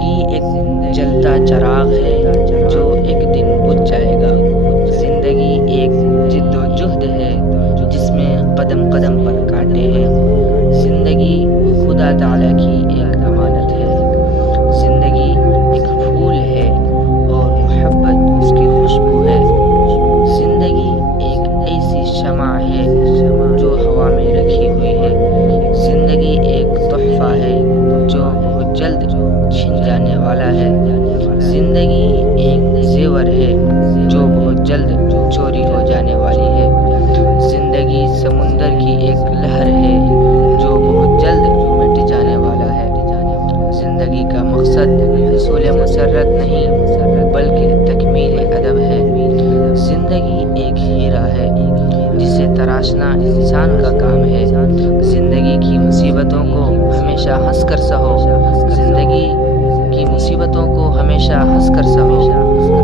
زندگی ایک جلتا چراغ ہے جو ایک دن بجھ جائے گا۔ زندگی ایک جد و جہد ہے جس میں قدم قدم پر کانٹے ہیں۔ زندگی خدا تعالیٰ کی ایک امانت ہے۔ زندگی ایک پھول ہے اور محبت اس کی خوشبو ہے۔ زندگی ایک ایسی شمع ہے جو ہوا میں رکھی ہوئی ہے۔ زندگی ایک تحفہ ہے جو بہت جلد چھن جانے والا ہے۔ زندگی ایک زیور ہے جو بہت جلد چوری ہو جانے والی ہے۔ زندگی سمندر کی ایک لہر ہے جو بہت جلد مٹ جانے والا ہے۔ زندگی کا مقصد حصول مسرت نہیں بلکہ تکمیل ادب ہے۔ زندگی ایک ہیرا ہے جسے تراشنا انسان کا کام ہے۔ زندگی کی مصیبتوں کو ہمیشہ ہنس کر سہو۔ زندگی کی مصیبتوں کو ہمیشہ ہنس کر سہو۔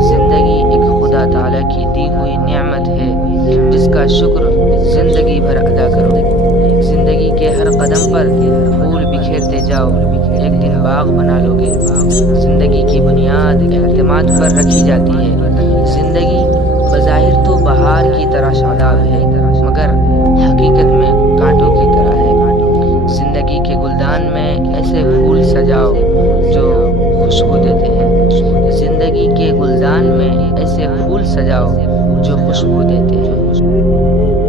زندگی ایک خدا تعالیٰ کی دی ہوئی نعمت ہے جس کا شکر زندگی بھر ادا کرو۔ زندگی کے ہر قدم پر پھول بکھیرتے جاؤ، ایک دن باغ بنا لو گے۔ زندگی کی بنیاد اعتماد پر رکھی جاتی ہے۔ زندگی بظاہر تو بہار کی طرح شاداب ہے مگر حقیقت میں کانٹوں کی طرح ہے۔ زندگی کے گلدان میں ایسے پھول سجاؤ جو خوشبو دیتے ہیں۔ زندگی کے گلدان میں ایسے پھول سجاؤ جو خوشبو دیتے ہیں۔